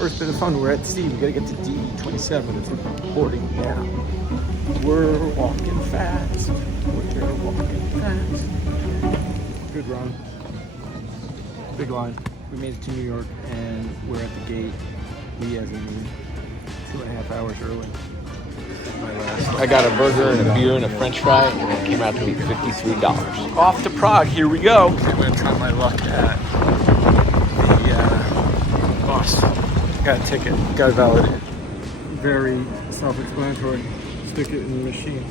first bit of fun. We're at C. We gotta get to D27. It's reporting now. We're walking fast. We're walking fast. Good run. Big line. We made it to New York and we're at the gate. We as in 2.5 hours early. I got a burger and a beer and a french fry, and it came out to be $53. Off to Prague, here we go. I'm gonna try my luck at the bus. Got a ticket, got it validated. Very self-explanatory. Stick it in the machine.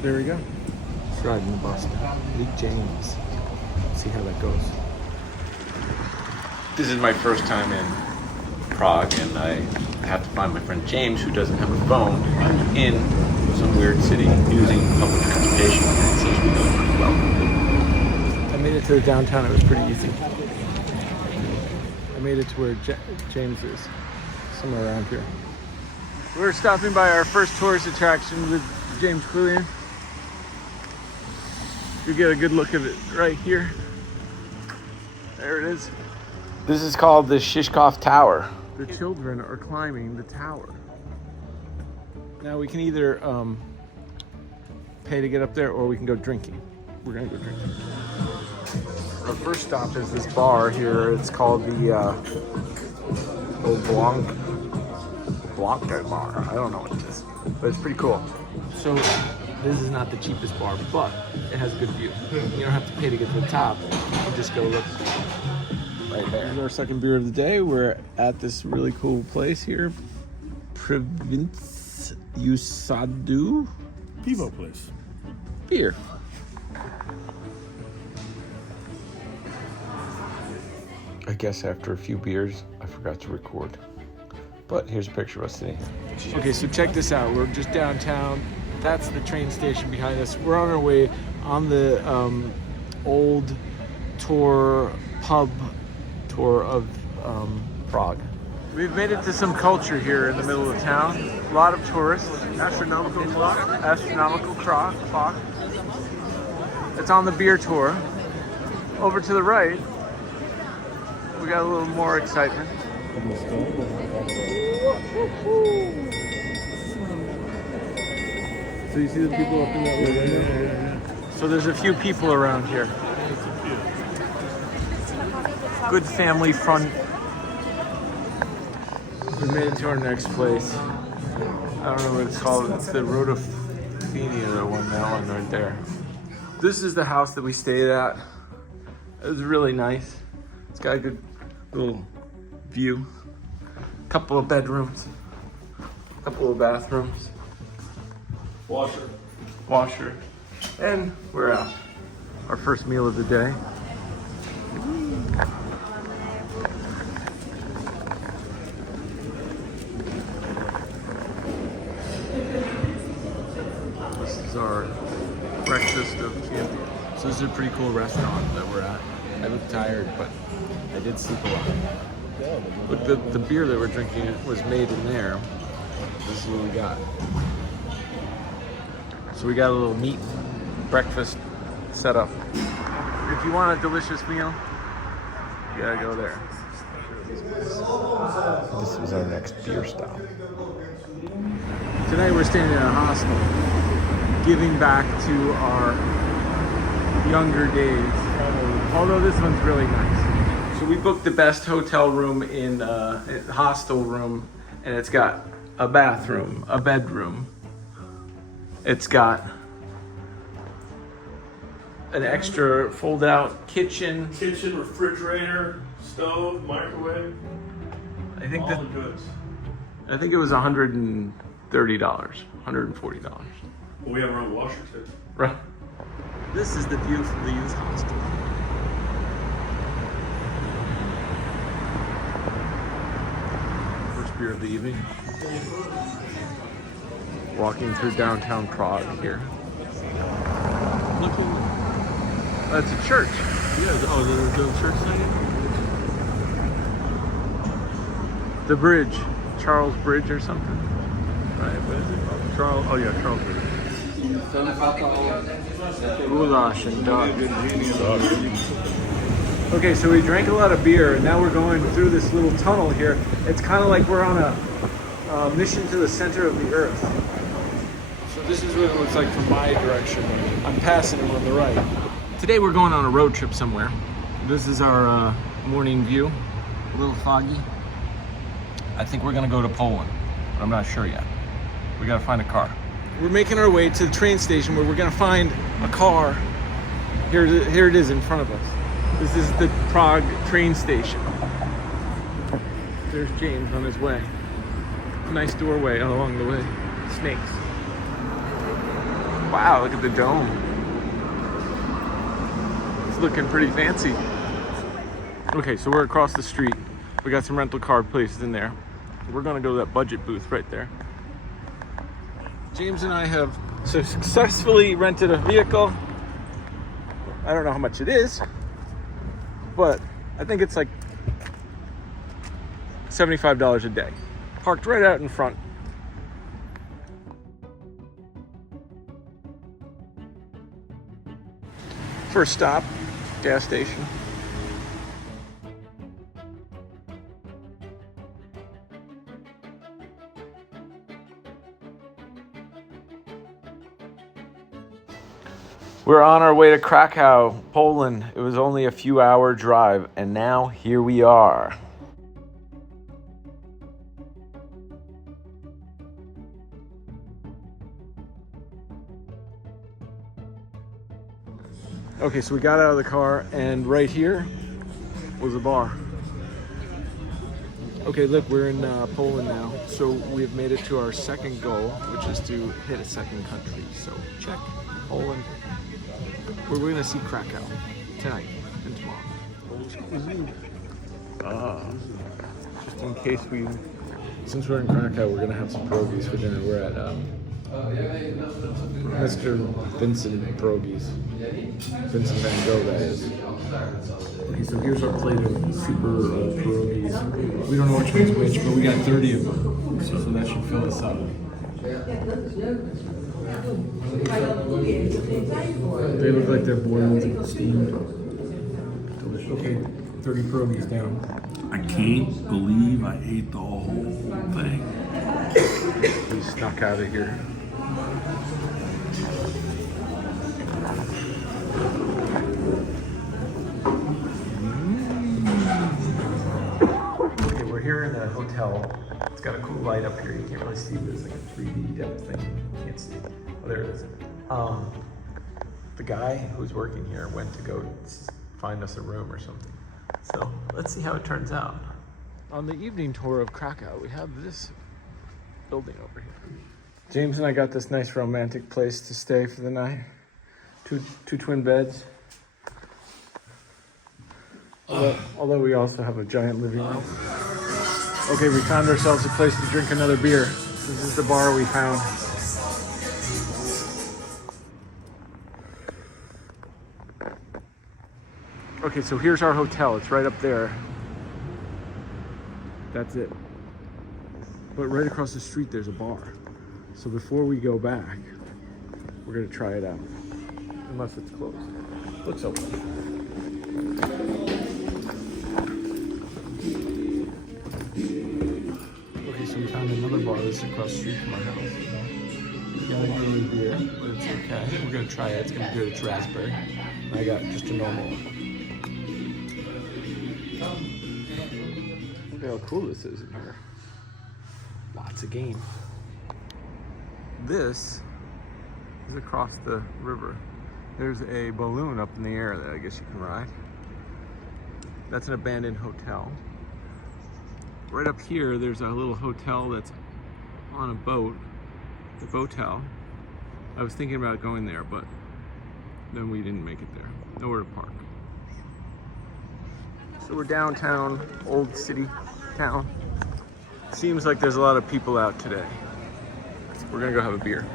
There we go. Let's ride in the bus now. Meet James. See how that goes. This is my first time in Prague, and I have to find my friend James, who doesn't have a phone, in some weird city using public transportation, and it seems to be going pretty well. I made it to the downtown. It was pretty easy. I made it to where James is, somewhere around here. We're stopping by our first tourist attraction with James Quillian. You get a good look of it right here. There it is. This is called the Shishkov Tower. The children are climbing the tower. Now we can either pay to get up there or we can go drinking. We're gonna go drinking. Our first stop is this bar here. It's called the Blanca bar. I don't know what it is, but it's pretty cool. So this is not the cheapest bar, but it has a good view. You don't have to pay to get to the top. You can just go look right there. This is our second beer of the day. We're at this really cool place here. Province Usadu. Pivo place. Beer. I guess after a few beers, I forgot to record. But here's a picture of us today. Okay, so check this out. We're just downtown. That's the train station behind us. We're on our way on the old pub tour of Prague. We've made it to some culture here in the middle of town. A lot of tourists. Astronomical clock. It's on the beer tour. Over to the right, we got a little more excitement. So you see the people up in that little window? Yeah. So there's a few people around here. Good family fun. We made it to our next place. I don't know what it's called. It's the Rotofenia one, that one right there. This is the house that we stayed at. It was really nice. It's got a good little view. Couple of bedrooms. Couple of bathrooms. Washer. And we're out. Our first meal of the day. This is our breakfast of champions. So this is a pretty cool restaurant that we're at. I look tired, but I did sleep a lot. Look, the beer that we're drinking was made in there. This is what we got. So we got a little meat breakfast set up. If you want a delicious meal, you gotta go there. This was our next beer stop. Tonight we're staying in a hostel, giving back to our younger days. Although this one's really nice. So we booked the best hotel room in hostel room, and it's got a bathroom, a bedroom. It's got an extra fold-out kitchen. Kitchen, refrigerator, stove, microwave. I think all the goods. I think it was $130, $140. Well, we have our own washer too. Right. This is the view from the youth hostel. First beer of the evening. Walking through downtown Prague here. Looking. That's a church. Yeah. Oh, they're doing church thing. The bridge, Charles Bridge or something. Right. What is it called? Charles. Oh yeah, Charles Bridge. Goulash and duck. Okay, so we drank a lot of beer, and now we're going through this little tunnel here. It's kind of like we're on a mission to the center of the earth. So this is what it looks like from my direction. I'm passing them on the right. Today we're going on a road trip somewhere. This is our morning view. A little foggy. I think we're gonna go to Poland, but I'm not sure yet. We gotta find a car. We're making our way to the train station where we're gonna find a car. Here it is in front of us. This is the Prague train station. There's James on his way. Nice doorway along the way. Snakes. Wow, look at the dome. It's looking pretty fancy. Okay, so we're across the street. We got some rental car places in there. We're gonna go to that budget booth right there. James and I have successfully rented a vehicle. I don't know how much it is, but I think it's like $75 a day. Parked right out in front. First stop, gas station. We're on our way to Krakow, Poland. It was only a few hour drive, and now here we are. Okay, so we got out of the car, and right here was a bar. Okay, look, we're in Poland now. So we've made it to our second goal, which is to hit a second country. So check, Poland. We're going to see Krakow tonight and tomorrow. Just in case since we're in Krakow, we're gonna have some pierogies for dinner. We're at Mr. Vincent Pierogies. Vincent Van Gogh, that is. Okay, so here's our plate of super pierogies. We don't know which one's which, but we got 30 of them, so that should fill us up. They look like they're boiled and steamed. Delicious. Okay, 30 pierogies down. I can't believe I ate the whole thing. We snuck out of here. Okay, we're here in a hotel. It's got a cool light up here. You can't really see, but it's like a 3D depth thing. You can't see. Oh, there it is. The guy who's working here went to go find us a room or something. So let's see how it turns out. On the evening tour of Krakow, we have this building over here. James and I got this nice romantic place to stay for the night. Two twin beds. Although we also have a giant living room. Okay, we found ourselves a place to drink another beer. This is the bar we found. Okay, so here's our hotel. It's right up there. That's it. But right across the street, there's a bar. So before we go back, we're gonna try it out. Unless it's closed. Looks open. Okay, so we found another bar that's across the street from our house. We got a really beer, but it's okay. We're gonna try it. It's gonna be good. It's raspberry. I got just a normal one. Look how cool this is in here. Lots of game. This is across the river. There's a balloon up in the air that I guess you can ride. That's an abandoned hotel. Right up here, there's a little hotel that's on a boat, the Botel. I was thinking about going there, but then we didn't make it there. Nowhere to park. So we're downtown, old city town. Seems like there's a lot of people out today. We're gonna go have a beer.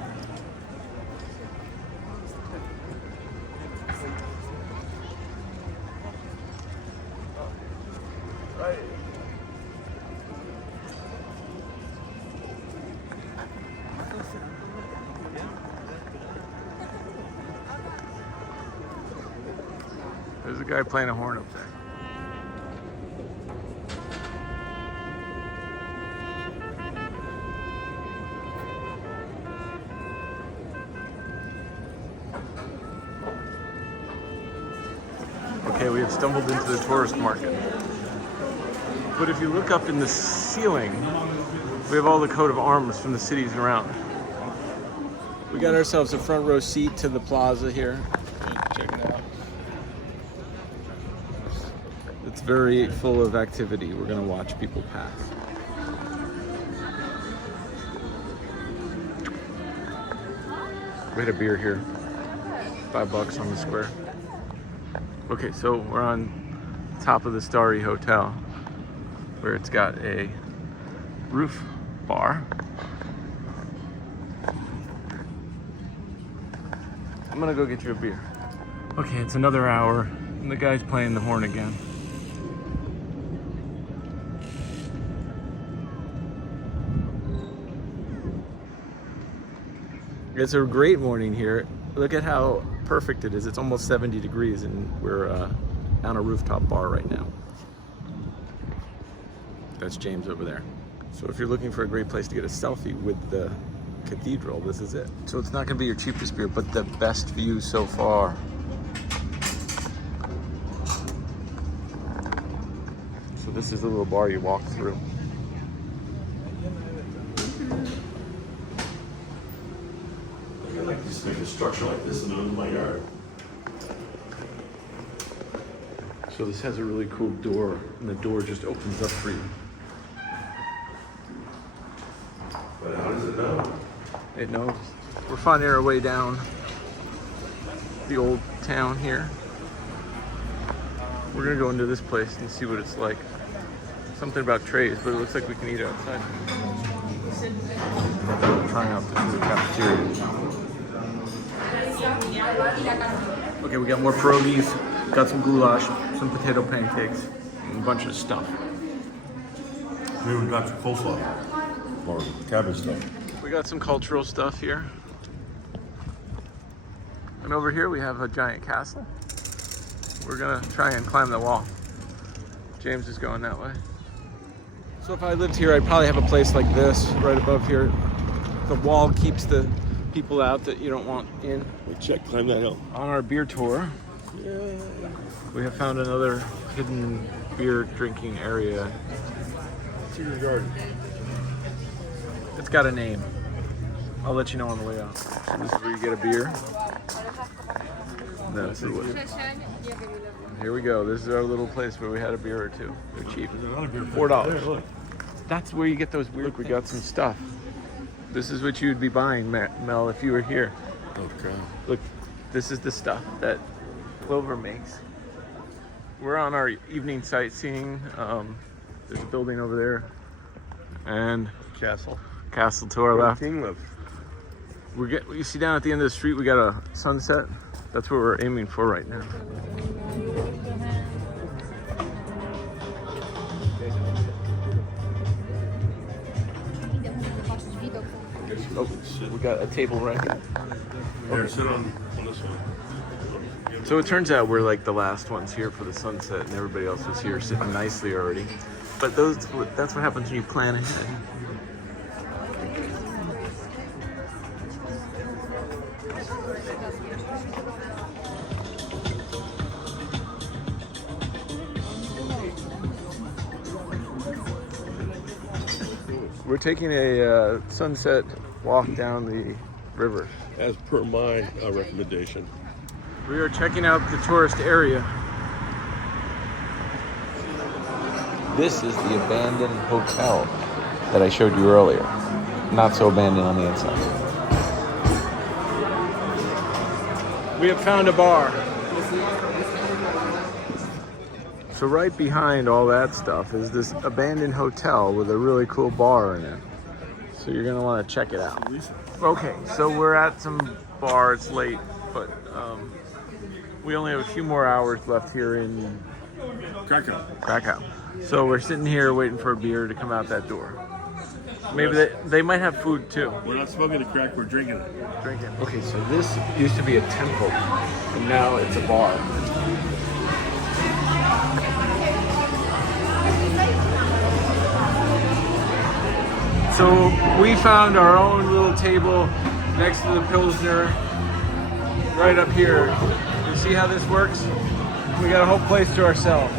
There's a guy playing a horn up there. Okay, we have stumbled into the tourist market. But if you look up in the ceiling, we have all the coat of arms from the cities around. We got ourselves a front row seat to the plaza here. Check it out. It's very full of activity. We're gonna watch people pass. We had a beer here, $5 on the square. Okay, so we're on top of the Starry Hotel, where it's got a roof bar. I'm gonna go get you a beer. Okay, it's another hour, and the guy's playing the horn again. It's a great morning here. Look at how perfect it is. It's almost 70 degrees, and we're on a rooftop bar right now. That's James over there. So if you're looking for a great place to get a selfie with the cathedral, this is it. So it's not gonna be your cheapest beer, but the best view so far. So this is a little bar you walk through. I like to just make a structure like this in the middle of my yard. So this has a really cool door, and the door just opens up for you. But how does it know? It knows. We're finding our way down the old town here. We're gonna go into this place and see what it's like. Something about trays, but it looks like we can eat outside. We're trying out the cafeteria. Okay, we got more pierogies, got some goulash, some potato pancakes, and a bunch of stuff. We even got some coleslaw or cabbage stuff. We got some cultural stuff here. And over here we have a giant castle. We're gonna try and climb the wall. James is going that way. So if I lived here, I'd probably have a place like this right above here. The wall keeps the people out that you don't want in. We climb that hill. On our beer tour, we have found another hidden beer drinking area. It's in your garden. It's got a name. I'll let you know on the way out. So this is where you get a beer. No, this is what. Here we go. This is our little place where we had a beer or two. They're cheap. There's another beer. $4. There, look. That's where you get those weird. Look, we got some stuff. This is what you would be buying, Mel, if you were here. Okay. Look, this is the stuff that Clover makes. We're on our evening sightseeing. There's a building over there, and Castle. castle to our left. King lives. You see down at the end of the street, we got a sunset. That's what we're aiming for right now. Oh, we got a table right here. Here, sit on this one. So it turns out we're like the last ones here for the sunset, and everybody else was here sitting nicely already. But that's what happens when you plan ahead. We're taking a sunset walk down the river. As per my recommendation. We are checking out the tourist area. This is the abandoned hotel that I showed you earlier. Not so abandoned on the inside. We have found a bar. So right behind all that stuff is this abandoned hotel with a really cool bar in it. So you're gonna want to check it out. Okay, so we're at some bar. It's late, but we only have a few more hours left here in Krakow. So we're sitting here waiting for a beer to come out that door. Maybe they might have food too. We're not smoking the crack, we're drinking it. Okay, so this used to be a temple, and now it's a bar. So we found our own little table next to the Pilsner right up here. You see how this works? We got a whole place to ourselves.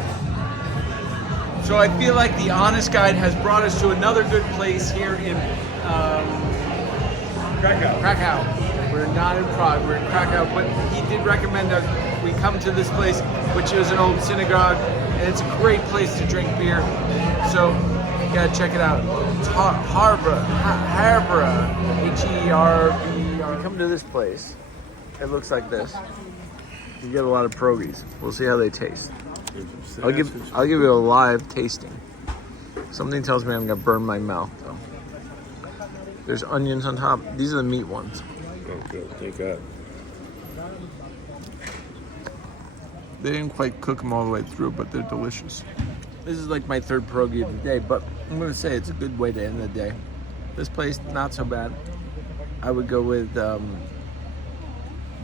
So I feel like the Honest Guide has brought us to another good place here in Krakow. We're not in Prague, we're in Krakow, but he did recommend that we come to this place, which is an old synagogue, and it's a great place to drink beer. So you gotta check it out. It's Harbra, H-E-R-B-R. You come to this place, it looks like this. You get a lot of pierogies. We'll see how they taste. I'll give you a live tasting. Something tells me I'm gonna burn my mouth though. There's onions on top. These are the meat ones. Oh, good. Take that. They didn't quite cook them all the way through, but they're delicious. This is like my third pierogi of the day, but I'm gonna say it's a good way to end the day. This place, not so bad. I would go with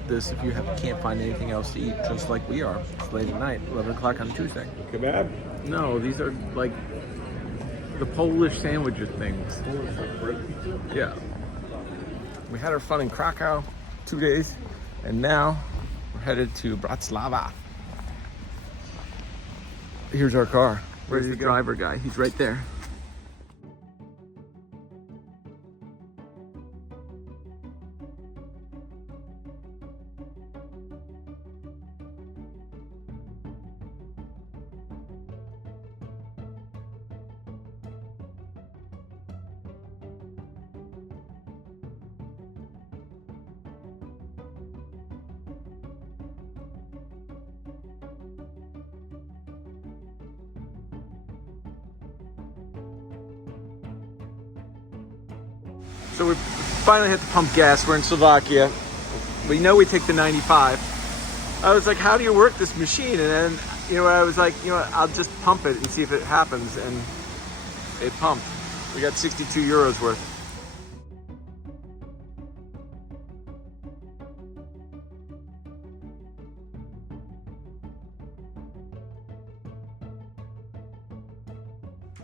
this if you can't find anything else to eat, just like we are. It's late at night, 11 o'clock on Tuesday. Kebab? No, these are like the Polish sandwiches things. Yeah. We had our fun in Krakow, 2 days, and now we're headed to Bratislava. Here's our car. Where's the driver guy? He's right there. So we finally hit the pump gas. We're in Slovakia. We know we take the 95. I was like, how do you work this machine? And then, I was like, I'll just pump it and see if it happens. And it pumped. We got 62 euros worth.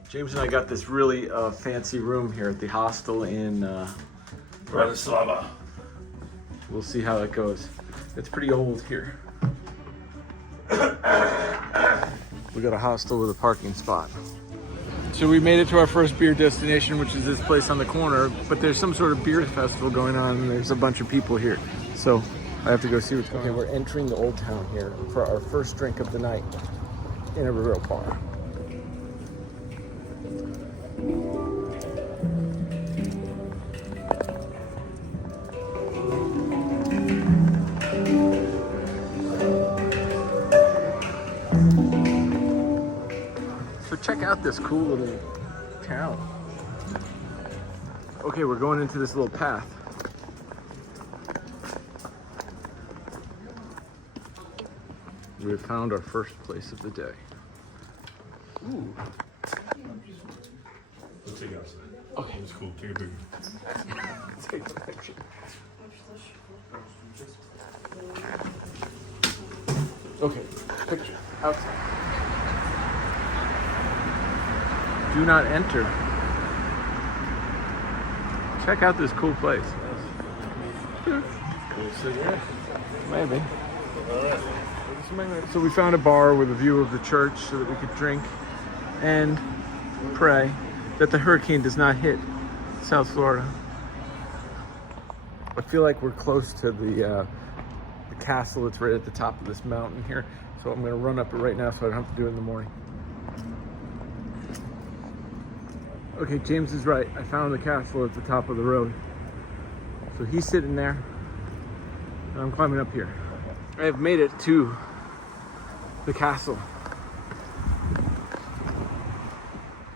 James and I got this really fancy room here at the hostel in Bratislava. We'll see how it goes. It's pretty old here. We got a hostel with a parking spot. So we made it to our first beer destination, which is this place on the corner, but there's some sort of beer festival going on and there's a bunch of people here. So I have to go see what's going on. Okay, we're entering the old town here for our first drink of the night in a real bar. So check out this cool little town. Okay, we're going into this little path. We have found our first place of the day. Ooh. Let's take it outside. Okay. It's cool. Take a picture. Take a picture. Okay, picture. Outside. Do not enter. Check out this cool place. Cool cigarette. Maybe. So we found a bar with a view of the church so that we could drink and pray that the hurricane does not hit South Florida. I feel like we're close to the castle that's right at the top of this mountain here. So I'm gonna run up it right now so I don't have to do it in the morning. Okay, James is right. I found the castle at the top of the road. So he's sitting there and I'm climbing up here. I have made it to the castle.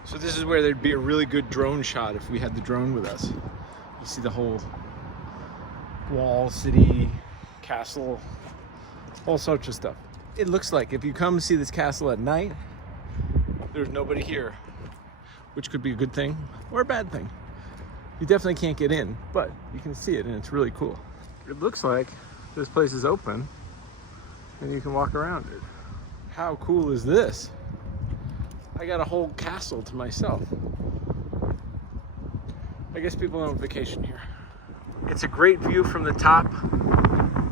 So this is where there'd be a really good drone shot if we had the drone with us. You see the whole wall, city, castle, all sorts of stuff. It looks like if you come see this castle at night, there's nobody here, which could be a good thing or a bad thing. You definitely can't get in, but you can see it and it's really cool. It looks like this place is open and you can walk around it. How cool is this? I got a whole castle to myself. I guess people are on vacation here. It's a great view from the top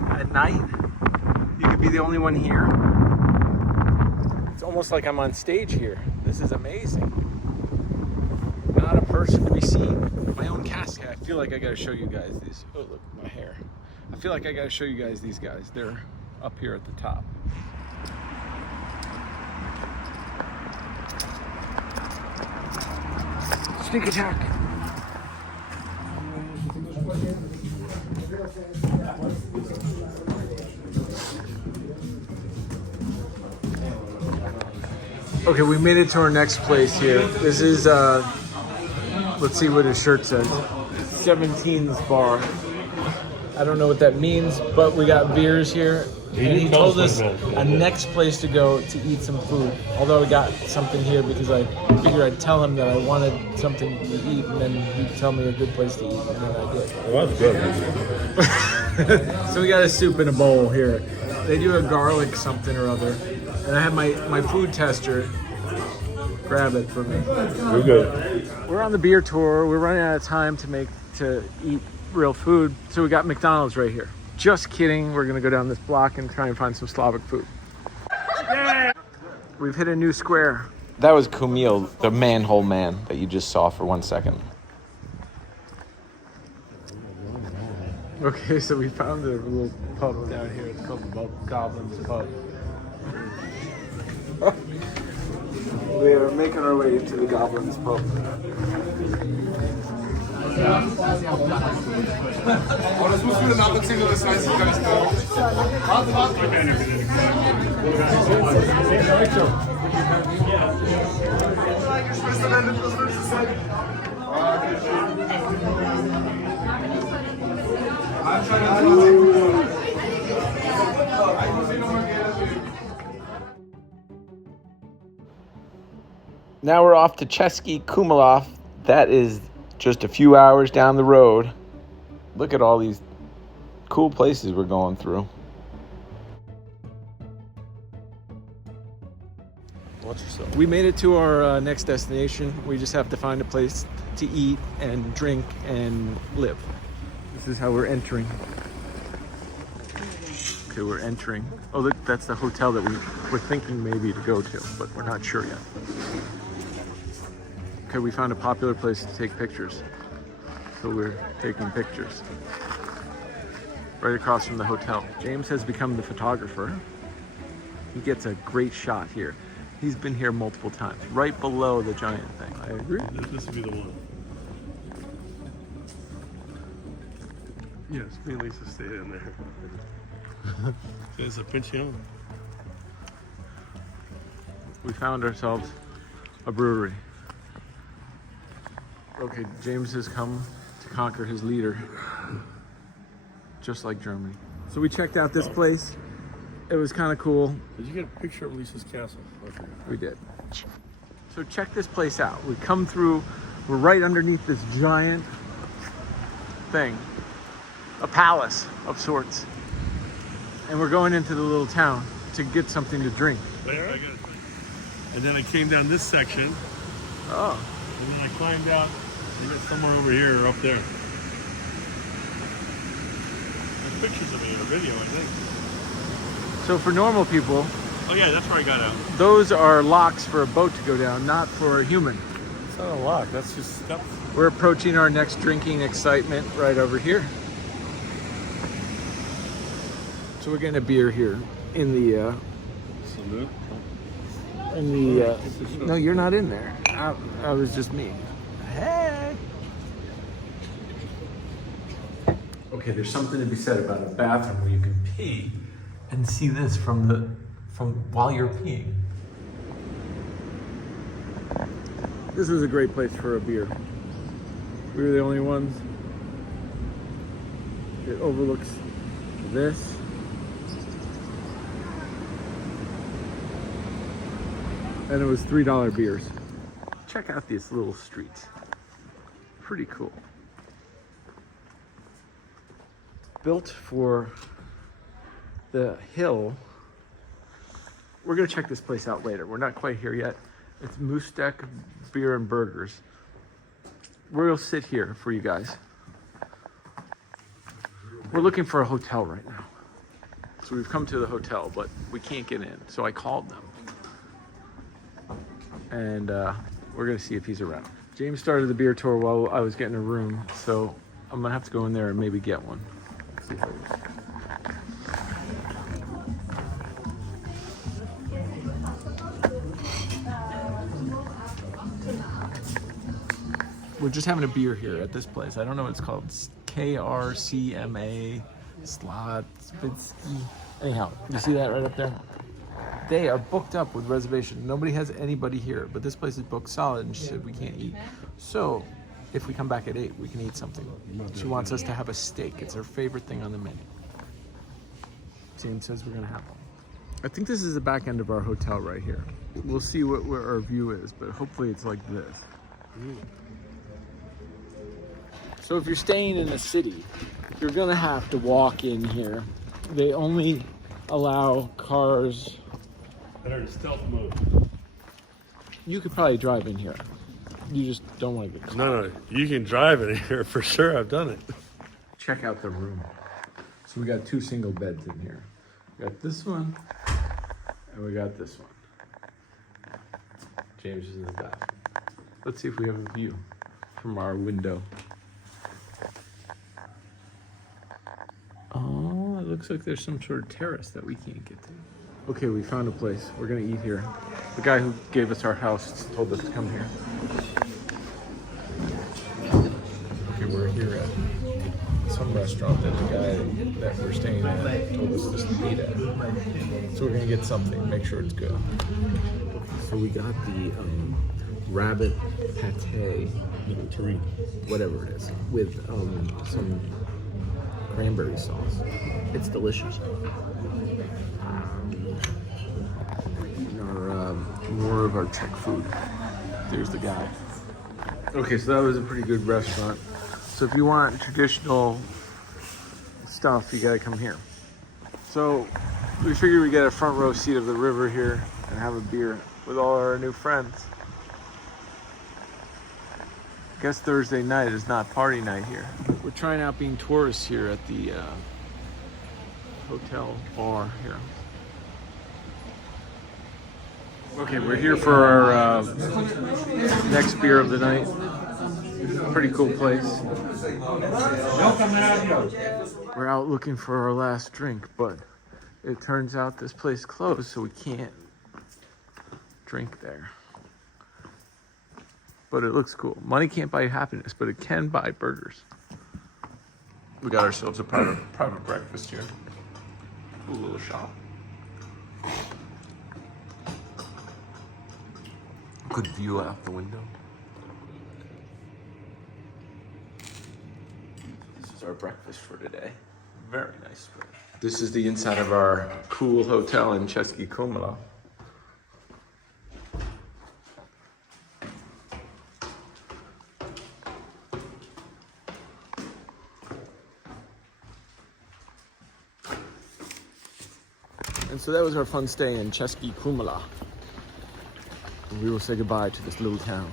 at night. You could be the only one here. almost like I'm on stage here. This is amazing. Not a person to be seen. My own casket. I feel like I gotta show you guys these. Oh, look, my hair. I feel like I gotta show you guys these guys. They're up here at the top. Sneak attack. Okay, we made it to our next place here. This is, let's see what his shirt says. 17's bar. I don't know what that means, but we got beers here. And he told us a next place to go to eat some food. Although we got something here because I figured I'd tell him that I wanted something to eat, and then he'd tell me a good place to eat, and then I did. Well, that's good. So we got a soup in a bowl here. They do a garlic something or other. And I have my food tester grab it for me. We're good. We're on the beer tour. We're running out of time to eat real food. So we got McDonald's right here. Just kidding. We're gonna go down this block and try and find some Slavic food. We've hit a new square. That was Kumil, the manhole man that you just saw for 1 second. Okay, so we found a little pub down here. It's called the Goblin's Pub. We are making our way into the Goblin's Pub. Now we're off to Czechy Krumlov. That is just a few hours down the road. Look at all these cool places we're going through. We made it to our next destination. We just have to find a place to eat and drink and live. This is how we're entering. Okay, we're entering. Oh, look, that's the hotel that we're thinking maybe to go to, but we're not sure yet. Okay, we found a popular place to take pictures. So we're taking pictures. Right across from the hotel. James has become the photographer. He gets a great shot here. He's been here multiple times, right below the giant thing. I agree. This would be the one. Yes, me and Lisa stayed in there. There's a pension. We found ourselves a brewery. Okay, James has come to conquer his leader, just like Germany. So we checked out this place. It was kind of cool. Did you get a picture of Lisa's castle? Okay. We did. So check this place out. We come through, we're right underneath this giant thing, a palace of sorts. And we're going into the little town to get something to drink. There, I got it. And then I came down this section. Oh. And then I climbed out. I got somewhere over here or up there. There's pictures of me in a video, I think. So for normal people, Oh yeah, that's where I got out. those are locks for a boat to go down, not for a human. It's not a lock, that's just stuff. We're approaching our next drinking excitement right over here. So we're getting a beer here in the Salute. no, you're not in there. I was just me. Hey. Okay, there's something to be said about a bathroom where you can pee and see this from while you're peeing. This is a great place for a beer. We were the only ones. It overlooks this. And it was $3 beers. Check out these little streets. Pretty cool. Built for the hill. We're gonna check this place out later. We're not quite here yet. It's Mustek Beer and Burgers. We'll sit here for you guys. We're looking for a hotel right now. So we've come to the hotel, but we can't get in. So I called them. and we're gonna see if he's around. James started the beer tour while I was getting a room, so I'm gonna have to go in there and maybe get one. Let's see how it is. We're just having a beer here at this place. I don't know what it's called. It's KRCMA Slotsky. Anyhow, you see that right up there? They are booked up with reservation. Nobody has anybody here, but this place is booked solid, and she said we can't eat. So if we come back at 8, we can eat something. She wants us to have a steak. It's her favorite thing on the menu. James says we're gonna have one. I think this is the back end of our hotel right here. We'll see where our view is, but hopefully it's like this. So if you're staying in the city, you're gonna have to walk in here. They only allow cars that are in stealth mode. You could probably drive in here. You just don't want to get caught. No, you can drive in here for sure. I've done it. Check out the room. So we got 2 single beds in here. We got this one, and we got this one. James is in the bathroom. Let's see if we have a view from our window. Oh, it looks like there's some sort of terrace that we can't get to. Okay, we found a place. We're gonna eat here. The guy who gave us our house told us to come here. Okay, we're here at some restaurant that the guy that we're staying at told us to eat at. So we're gonna get something, make sure it's good. So we got the rabbit pate, whatever it is, with some cranberry sauce. It's delicious. More of our Czech food. There's the guy. Okay, so that was a pretty good restaurant. So if you want traditional stuff, you gotta come here. So we figured we'd get a front row seat of the river here and have a beer with all our new friends. I guess Thursday night is not party night here. We're trying out being tourists here at the hotel bar here. Okay, we're here for our next beer of the night. Pretty cool place. We're out looking for our last drink, but it turns out this place closed, so we can't drink there. But it looks cool. Money can't buy happiness, but it can buy burgers. We got ourselves a private breakfast here. A little shop. Good view out the window. This is our breakfast for today. Very nice spread. This is the inside of our cool hotel in Czechy Krumlov. And so that was our fun stay in Czechy Krumlov. We will say goodbye to this little town.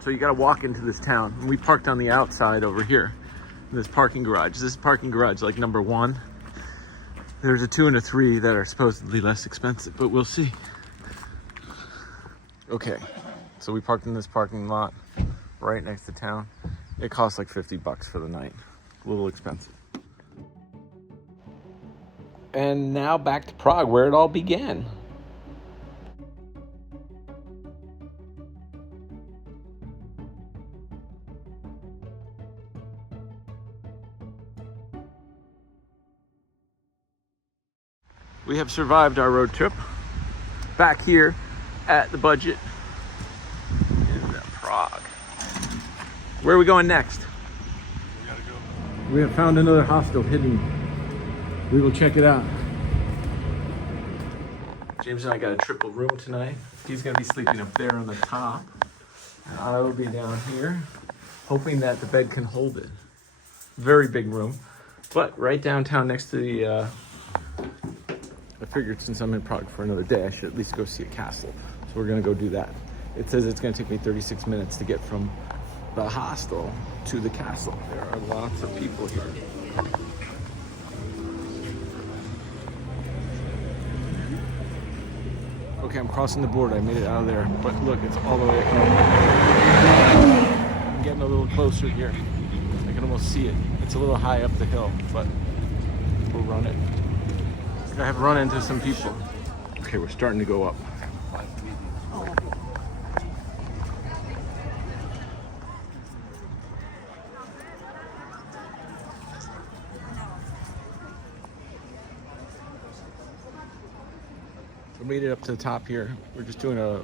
So you gotta walk into this town. We parked on the outside over here in this parking garage. This parking garage, like number 1. There's a 2 and a 3 that are supposedly less expensive, but we'll see. Okay, so we parked in this parking lot right next to town. It costs like $50 for the night. A little expensive. And now back to Prague, where it all began. We have survived our road trip back here at the budget in Prague. Where are we going next? We gotta go. We have found another hostel hidden. We will check it out. James and I got a triple room tonight. He's gonna be sleeping up there on the top. And I will be down here, hoping that the bed can hold it. Very big room, but right downtown next to the, I figured since I'm in Prague for another day, I should at least go see a castle. So we're gonna go do that. It says it's gonna take me 36 minutes to get from the hostel to the castle. There are lots of people here. Okay, I'm crossing the border. I made it out of there. But look, it's all the way up. I'm getting a little closer here. I can almost see it. It's a little high up the hill, but we'll run it. I have run into some people. Okay, we're starting to go up. We made it up to the top here. We're just doing a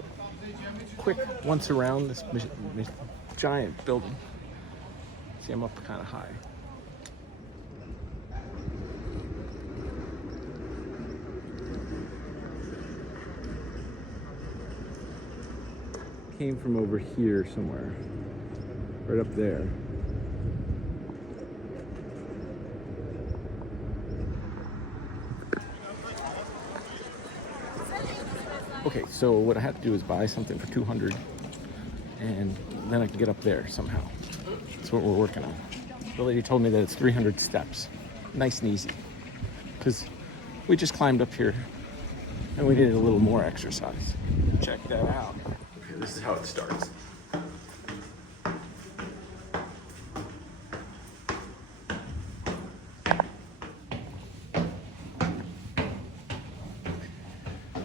quick once around this giant building. See, I'm up kind of high. Came from over here somewhere, right up there. Okay, so what I have to do is buy something for 200 and then I can get up there somehow. That's what we're working on. The lady told me that it's 300 steps. Nice and easy. Because we just climbed up here and we needed a little more exercise. Check that out. Okay, this is how it starts.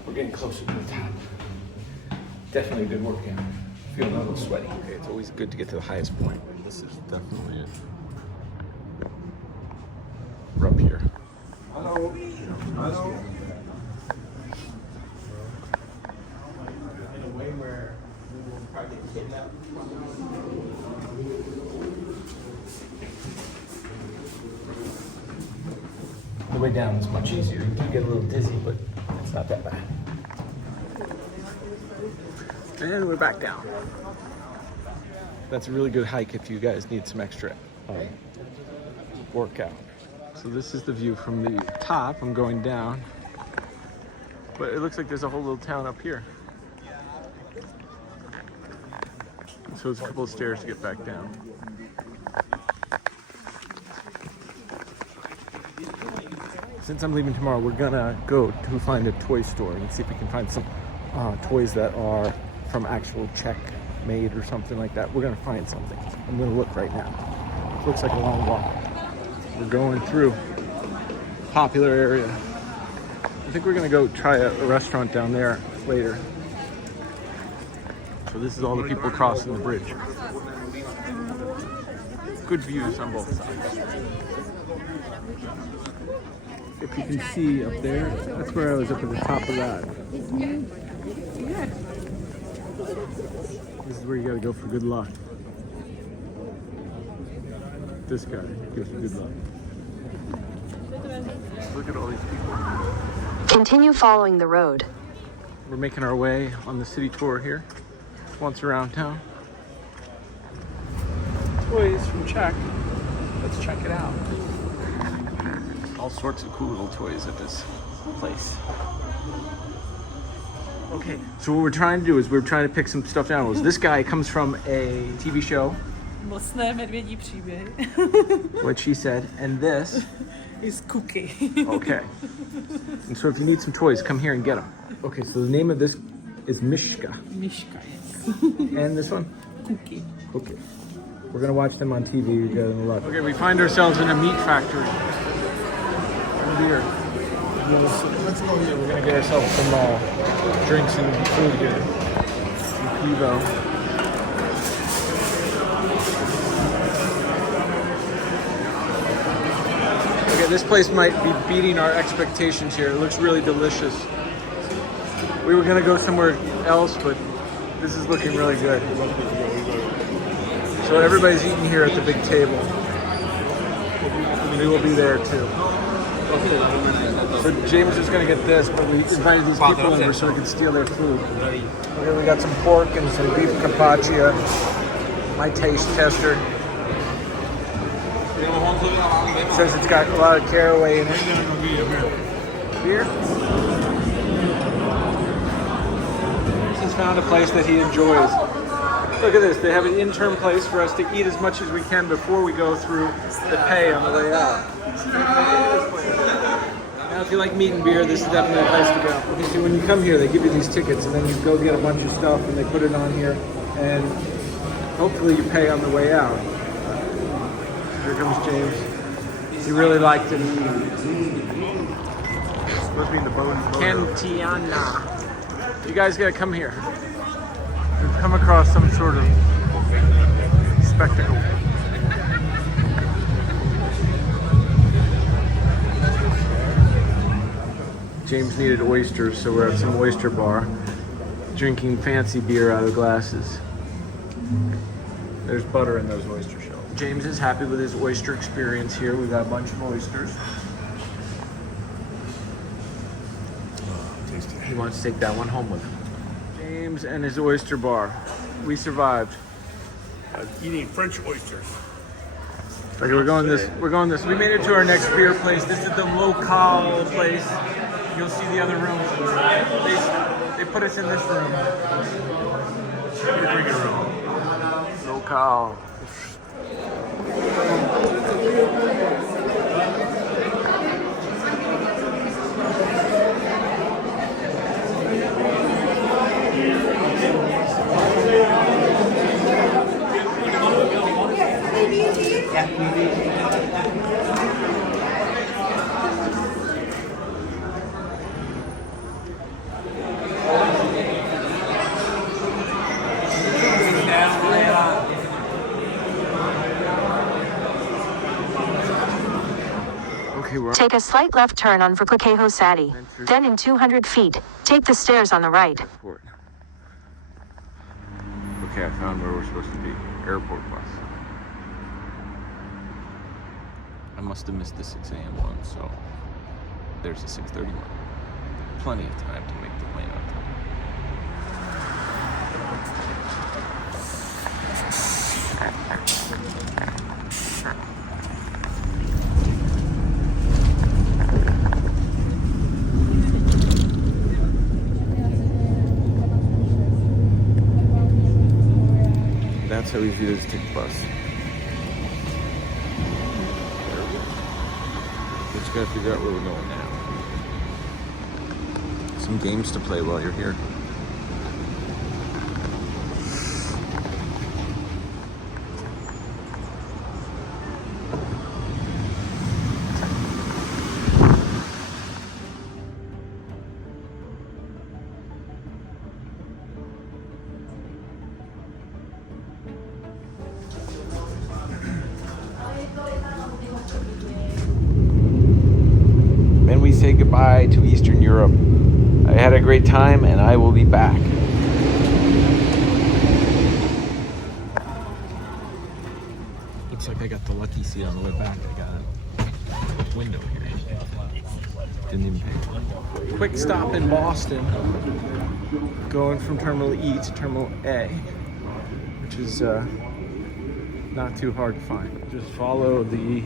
We're getting closer to the top. Definitely a good workout. Feeling a little sweaty. Okay, it's always good to get to the highest point. This is definitely it. We're up here. Hello. Hello. In a way where we will probably get kidnapped. The way down is much easier. You do get a little dizzy, but it's not that bad. And we're back down. That's a really good hike if you guys need some extra workout. So this is the view from the top. I'm going down. But it looks like there's a whole little town up here. So it's a couple of stairs to get back down. Since I'm leaving tomorrow, we're gonna go to find a toy store and see if we can find some toys that are from actual Czech made or something like that. We're gonna find something. I'm gonna look right now. It looks like a long walk. We're going through popular area. I think we're gonna go try a restaurant down there later. So this is all the people crossing the bridge. Good views on both sides. If you can see up there, that's where I was up at the top of that. This is where you gotta go for good luck. This guy gives you good luck. Look at all these people. Continue following the road. We're making our way on the city tour here, once around town. Toys from Czech. Let's check it out. All sorts of cool little toys at this place. Okay, so what we're trying to do is we're trying to pick some stuffed animals. This guy comes from a TV show. Mocné medvědí příběhy. What she said, and this is Cookie. Okay. And so if you need some toys, come here and get them. Okay, so the name of this is Mishka. Mishka, yes. And this one? Cookie. Okay. We're gonna watch them on TV. You're gonna love it. Okay, we find ourselves in a meat factory. Beer. Let's go here. We're gonna get ourselves some drinks and food here. Some pivo. Okay, this place might be beating our expectations here. It looks really delicious. We were gonna go somewhere else, but this is looking really good. So everybody's eating here at the big table. We will be there too. So James is gonna get this, but we invited these people over so we can steal their food. Okay, we got some pork and some beef carpaccia. My taste tester. It says it's got a lot of caraway in it. Beer? James has found a place that he enjoys. Look at this, they have an intern place for us to eat as much as we can before we go through the pay on the way out. Now if you like meat and beer, this is definitely a place to go. Okay, so when you come here, they give you these tickets, and then you go get a bunch of stuff, and they put it on here, and hopefully you pay on the way out. Here comes James. He really liked it. It's supposed to be in the boat. Cantiana. You guys gotta come here. We've come across some sort of spectacle. James needed oysters, so we're at some oyster bar, drinking fancy beer out of glasses. There's butter in those oyster shells. James is happy with his oyster experience here. We got a bunch of oysters. He wants to take that one home with him. James and his oyster bar. We survived. Eating French oysters. Okay, we're going this. We made it to our next beer place. This is the local place. You'll see the other room. They put us in this room. Drinking room. Local. Take a slight left turn on Krakow Sadi. Then in 200 feet, take the stairs on the right. Airport. Okay, I found where we're supposed to be. Airport bus. I must have missed the 6 a.m. one, so there's a 6:30 one. Plenty of time to make the plane on time. That's how easy it is to take the bus. We're just gotta figure out where we're going now. Some games to play while you're here. We say goodbye to Eastern Europe. I had a great time and I will be back. Looks like I got the lucky seat on the way back. I got a window here. Didn't even pay. Quick stop in Boston. Going from Terminal E to Terminal A, which is not too hard to find. Just follow the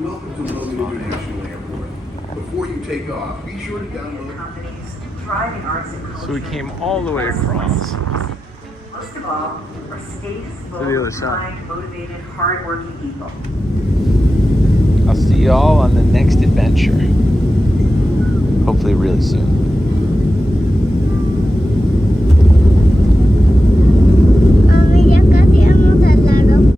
Welcome to Logan International Airport. Before you take off, be sure to download companies, thriving arts and culture. So we came all the way across. Most of all, are safe, the other side. kind, motivated, hardworking people. I'll see y'all on the next adventure. Hopefully really soon.